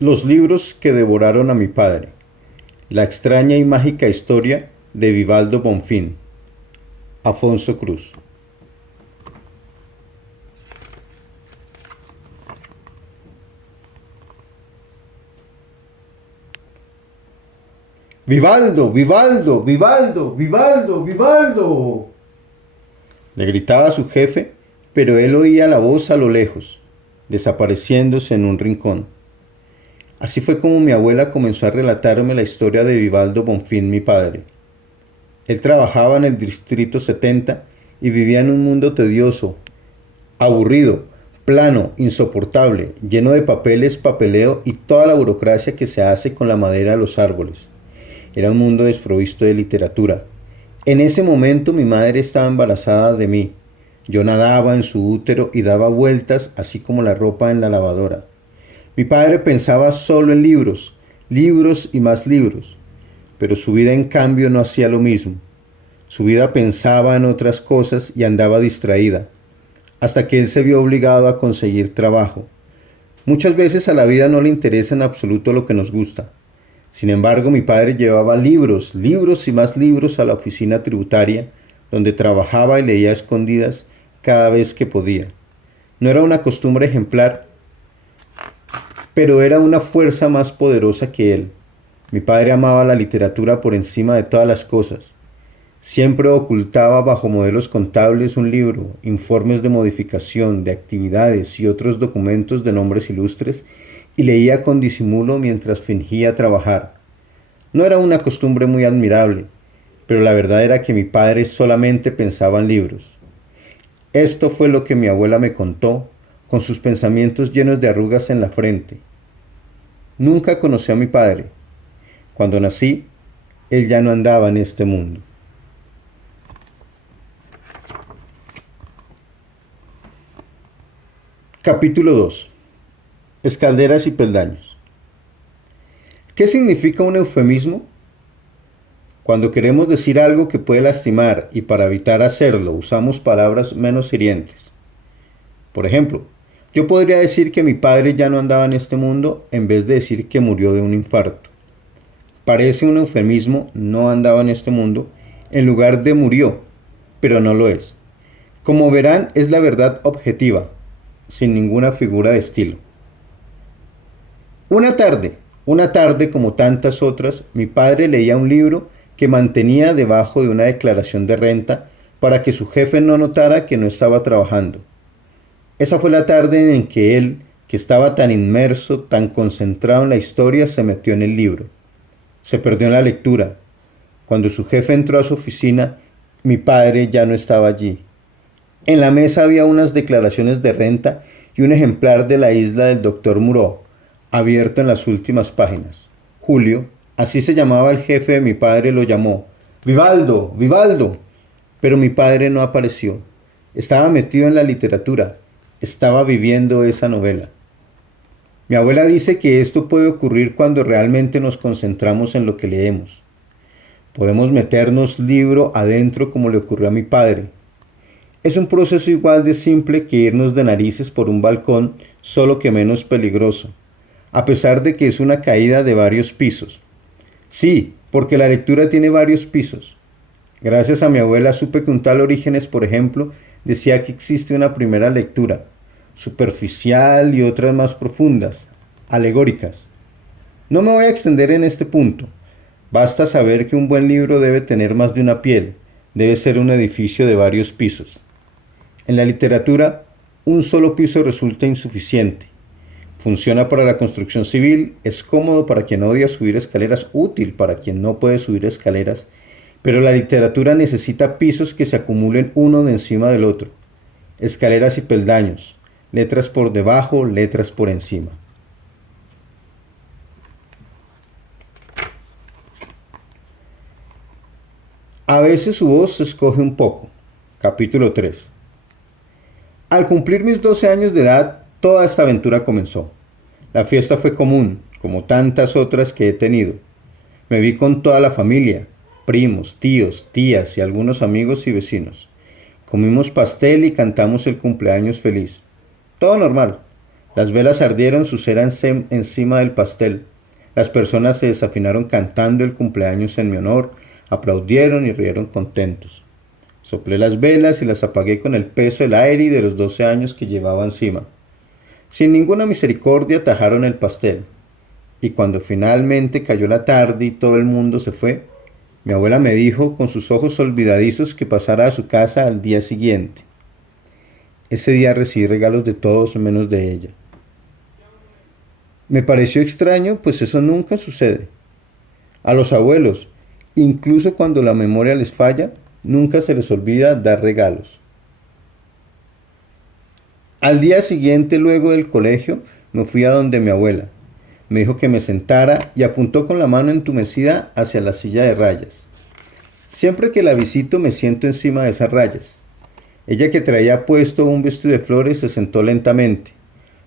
Los libros que devoraron a mi padre. La extraña y mágica historia de Vivaldo Bonfim. Afonso Cruz. ¡Vivaldo! ¡Vivaldo! ¡Vivaldo! ¡Vivaldo! ¡Vivaldo! Le gritaba a su jefe, pero él oía la voz a lo lejos, desapareciéndose en un rincón. Así fue como mi abuela comenzó a relatarme la historia de Vivaldo Bonfim, mi padre. Él trabajaba en el Distrito 70 y vivía en un mundo tedioso, aburrido, plano, insoportable, lleno de papeles, papeleo y toda la burocracia que se hace con la madera de los árboles. Era un mundo desprovisto de literatura. En ese momento mi madre estaba embarazada de mí. Yo nadaba en su útero y daba vueltas, así como la ropa en la lavadora. Mi padre pensaba solo en libros, libros y más libros, pero su vida en cambio no hacía lo mismo. Su vida pensaba en otras cosas y andaba distraída, hasta que él se vio obligado a conseguir trabajo. Muchas veces a la vida no le interesa en absoluto lo que nos gusta. Sin embargo, mi padre llevaba libros, libros y más libros a la oficina tributaria, donde trabajaba y leía a escondidas cada vez que podía. No era una costumbre ejemplar, pero era una fuerza más poderosa que él. Mi padre amaba la literatura por encima de todas las cosas. Siempre ocultaba bajo modelos contables un libro, informes de modificación, de actividades y otros documentos de nombres ilustres, y leía con disimulo mientras fingía trabajar. No era una costumbre muy admirable, pero la verdad era que mi padre solamente pensaba en libros. Esto fue lo que mi abuela me contó, con sus pensamientos llenos de arrugas en la frente. Nunca conocí a mi padre. Cuando nací, él ya no andaba en este mundo. Capítulo 2. Escaleras y peldaños. ¿Qué significa un eufemismo? Cuando queremos decir algo que puede lastimar y para evitar hacerlo usamos palabras menos hirientes. Por ejemplo, yo podría decir que mi padre ya no andaba en este mundo en vez de decir que murió de un infarto. Parece un eufemismo, no andaba en este mundo, en lugar de murió, pero no lo es. Como verán, es la verdad objetiva, sin ninguna figura de estilo. Una tarde como tantas otras, mi padre leía un libro que mantenía debajo de una declaración de renta para que su jefe no notara que no estaba trabajando. Esa fue la tarde en que él, que estaba tan inmerso, tan concentrado en la historia, se metió en el libro. Se perdió en la lectura. Cuando su jefe entró a su oficina, mi padre ya no estaba allí. En la mesa había unas declaraciones de renta y un ejemplar de la isla del doctor Moreau, abierto en las últimas páginas. Julio, así se llamaba el jefe de mi padre, lo llamó. ¡Vivaldo! ¡Vivaldo! Pero mi padre no apareció. Estaba metido en la literatura. Estaba viviendo esa novela. Mi abuela dice que esto puede ocurrir cuando realmente nos concentramos en lo que leemos. Podemos meternos libro adentro como le ocurrió a mi padre. Es un proceso igual de simple que irnos de narices por un balcón, solo que menos peligroso, a pesar de que es una caída de varios pisos. Sí, porque la lectura tiene varios pisos. Gracias a mi abuela supe que un tal Orígenes, por ejemplo, decía que existe una primera lectura, superficial y otras más profundas, alegóricas. No me voy a extender en este punto. Basta saber que un buen libro debe tener más de una piel, debe ser un edificio de varios pisos. En la literatura, un solo piso resulta insuficiente. Funciona para la construcción civil, es cómodo para quien odia subir escaleras, útil para quien no puede subir escaleras, pero la literatura necesita pisos que se acumulen uno de encima del otro. Escaleras y peldaños, letras por debajo, letras por encima. A veces su voz se escoge un poco. Capítulo 3. Al cumplir mis 12 años de edad, toda esta aventura comenzó. La fiesta fue común, como tantas otras que he tenido. Me vi con toda la familia, primos, tíos, tías y algunos amigos y vecinos. Comimos pastel y cantamos el cumpleaños feliz. Todo normal. Las velas ardieron su cera encima del pastel. Las personas se desafinaron cantando el cumpleaños en mi honor, aplaudieron y rieron contentos. Soplé las velas y las apagué con el peso del aire y de los 12 años que llevaba encima. Sin ninguna misericordia tajaron el pastel. Y cuando finalmente cayó la tarde y todo el mundo se fue, mi abuela me dijo con sus ojos olvidadizos que pasara a su casa al día siguiente. Ese día recibí regalos de todos menos de ella. Me pareció extraño, pues eso nunca sucede. A los abuelos, incluso cuando la memoria les falla, nunca se les olvida dar regalos. Al día siguiente, luego del colegio, me fui a donde mi abuela. Me dijo que me sentara y apuntó con la mano entumecida hacia la silla de rayas. Siempre que la visito me siento encima de esas rayas. Ella, que traía puesto un vestido de flores, se sentó lentamente.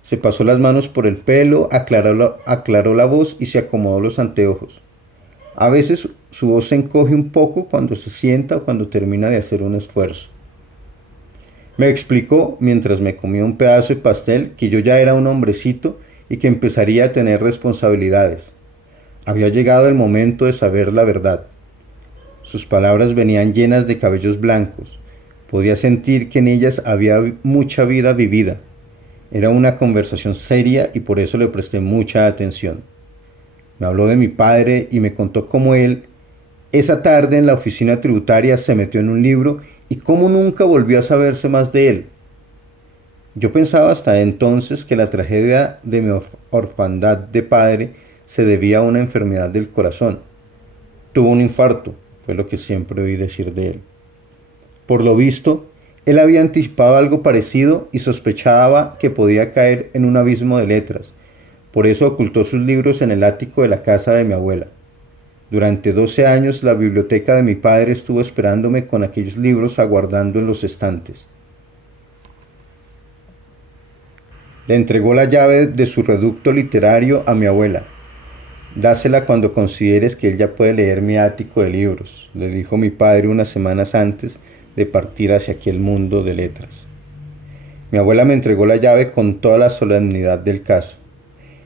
Se pasó las manos por el pelo, aclaró la voz y se acomodó los anteojos. A veces su voz se encoge un poco cuando se sienta o cuando termina de hacer un esfuerzo. Me explicó, mientras me comía un pedazo de pastel, que yo ya era un hombrecito y que empezaría a tener responsabilidades. Había llegado el momento de saber la verdad. Sus palabras venían llenas de cabellos blancos. Podía sentir que en ellas había mucha vida vivida. Era una conversación seria y por eso le presté mucha atención. Me habló de mi padre y me contó cómo él, esa tarde en la oficina tributaria, se metió en un libro y cómo nunca volvió a saberse más de él. Yo pensaba hasta entonces que la tragedia de mi orfandad de padre se debía a una enfermedad del corazón. Tuvo un infarto, fue lo que siempre oí decir de él. Por lo visto, él había anticipado algo parecido y sospechaba que podía caer en un abismo de letras. Por eso ocultó sus libros en el ático de la casa de mi abuela. Durante 12 años la biblioteca de mi padre estuvo esperándome con aquellos libros aguardando en los estantes. Le entregó la llave de su reducto literario a mi abuela. Dásela cuando consideres que él ya puede leer mi ático de libros, le dijo mi padre unas semanas antes de partir hacia aquel mundo de letras. Mi abuela me entregó la llave con toda la solemnidad del caso.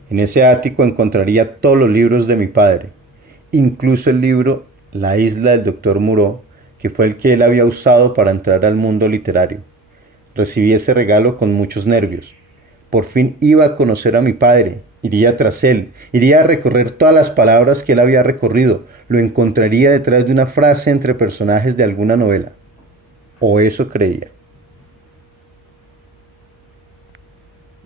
En ese ático encontraría todos los libros de mi padre, incluso el libro La isla del doctor Moreau, que fue el que él había usado para entrar al mundo literario. Recibí ese regalo con muchos nervios. Por fin iba a conocer a mi padre, iría tras él, iría a recorrer todas las palabras que él había recorrido, lo encontraría detrás de una frase entre personajes de alguna novela. O eso creía.